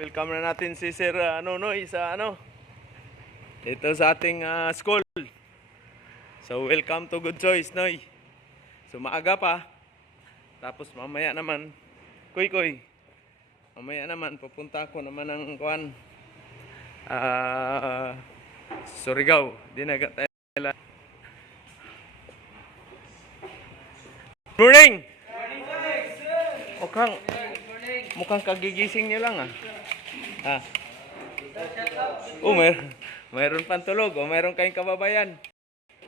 Welcome na natin si Sir Nonoy sa ito sa ating school. So welcome to Good Choice, Noy. So maaga pa. Tapos mamaya naman, Kuy. Mamaya naman pupunta ako naman ng kuan. Surigao, Dinagat Island. Good morning. Mukhang kagigising niyo lang mayroon pang tulog o mayroon kayong kababayan.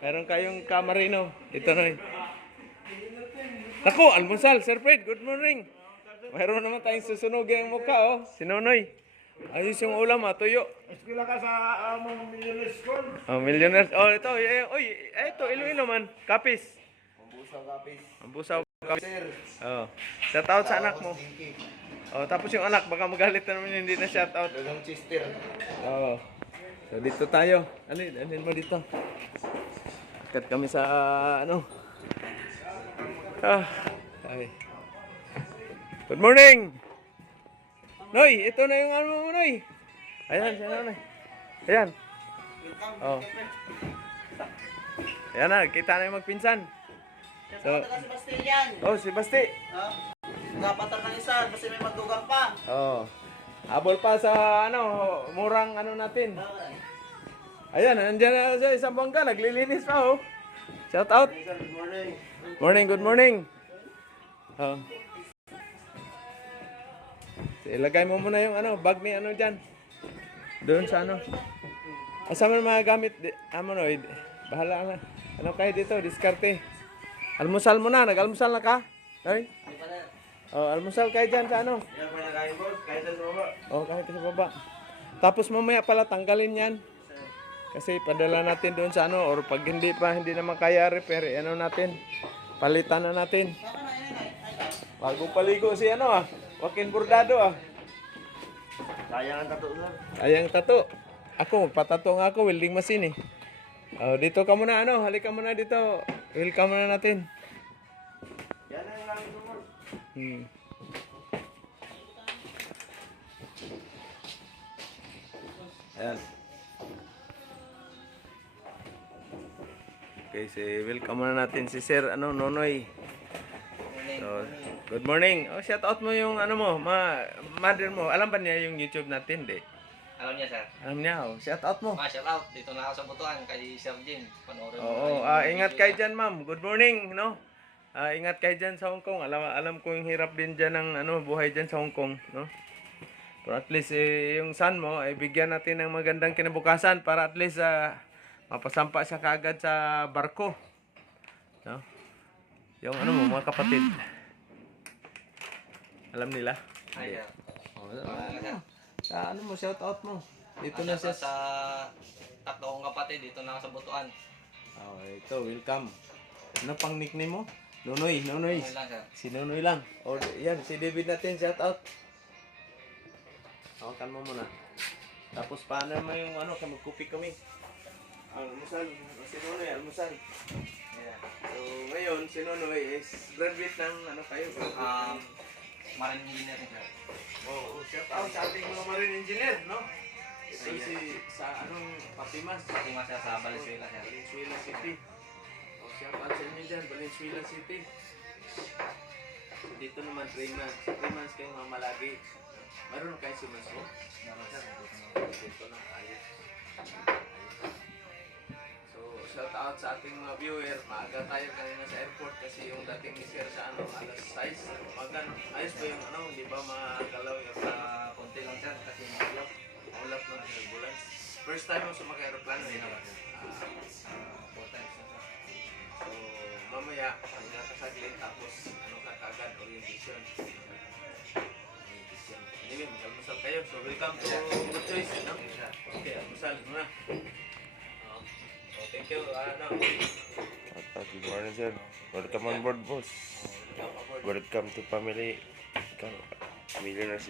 Mayroon kayong kamarino. Ito na. Naku, almusal, Sir Fred, good morning. Mayroon naman tayong susunugin ang mukha, Si Nonoy. Ayos yung ulam, tuyo. Eskwela ka sa Millionaire School. Millionaires. Ito. Ito, Iloilo man. Kapis. Ambusaw Kapis. Sir. Shout out sa anak mo. Tapos yung anak, baka magalit na naman hindi na shout out. Dagang Chester. So dito tayo. Alin mo dito. Akat kami sa ay. Good morning. Noy, ito na yung mo, Noy. Ayan, Noy. Ayan. Ayan na, kita na yung magpinsan. So, si Basti yan. Si Basti. Napatan ng isa kasi may magdugang pa. Habol pa sa murang natin. Ayan, nandiyan na sa isang bangka, naglilinis pa Shout out. Good morning. Good morning. Ilagay mo muna yung bag ni dyan. Doon sa Asama ng mga gamit, Noy. Bahala na. Kayo dito, diskarte. Almusal mo na, nag-almusal na ka? Noy? Almusal kayo dyan sa Yan pa na kain, boss. Kahit sa baba. kahit sa baba. Tapos mamaya pala tanggalin yan. Kasi padala natin doon sa or pag hindi naman kaya repair, natin. Palitan na natin. Bago paligo si Joaquin Bordado Sayang ang tato, sir. Ayang tato. Ako, magpatato nga ako, welding machine dito ka muna, halika muna dito. Welcome na natin. Yan ang lang ito, boss. Ayan. Okay, welcome na natin si Sir Nonoy. So, good morning. Shout out mo yung mother mo. Alam ba niya yung YouTube natin, Alam niya, sir. Alam niya, shout out mo. Shout out. Dito na ako sa Butuan kay Sir Jim. Panoorin mo. Ingat kayo dyan, ma'am. Good morning, ingat kayo dyan sa Hong Kong. Alam ko yung hirap din dyan ng buhay dyan sa Hong Kong, Pero at least yung son mo ay bigyan natin ng magandang kinabukasan para at least mapasampa siya kaagad sa barko. Yung mga kapatid. Alam nila? Ay, sir. Mo, shout out mo. Dito na siya sa tatlo kong kapatid. Dito na ako sa Butuan. Ito, welcome. Ano pang nickname mo? Nonoy. Nonoy lang, sir. Si Nonoy lang. Yan, si David natin, shout out. Hawakan mo muna. Tapos paano mo yung magkupi kami. Almusal. Si Nonoy, almusal. So, ngayon, si Nonoy is graduate ng kayo? Marine engineering, sir. Shout out sa ating mga marine engineer, Ito sa Patimas. Patimas, sir, sa Valenzuela, sir. Valenzuela City. Shout out sa inyo dyan, Valenzuela City. Dito naman 3 months. 3 months kayong mamalagi. Mayroon kayo si Mas mo? Meron, sir. Dito na, ayos. Shout out sa ating mga viewer. Maaga tayo kanina sa airport kasi yung dating ni Sir sa alas 6. Ayos ba yung hindi ba magalaw yung Konti lang, sir. Kasi maulap. Maulap ng turbulence. First time mo sumakay aeroplano? Hindi naman, sir. 4 times na, sir. So, mamaya, pahinga ka saglit tapos kagad orientation. Anyway, mag-almusal kayo. So, welcome to Good Choice, Okay, almusal muna. Thank you, Good morning, sir. Welcome on board, boss. Welcome to family. Millionaire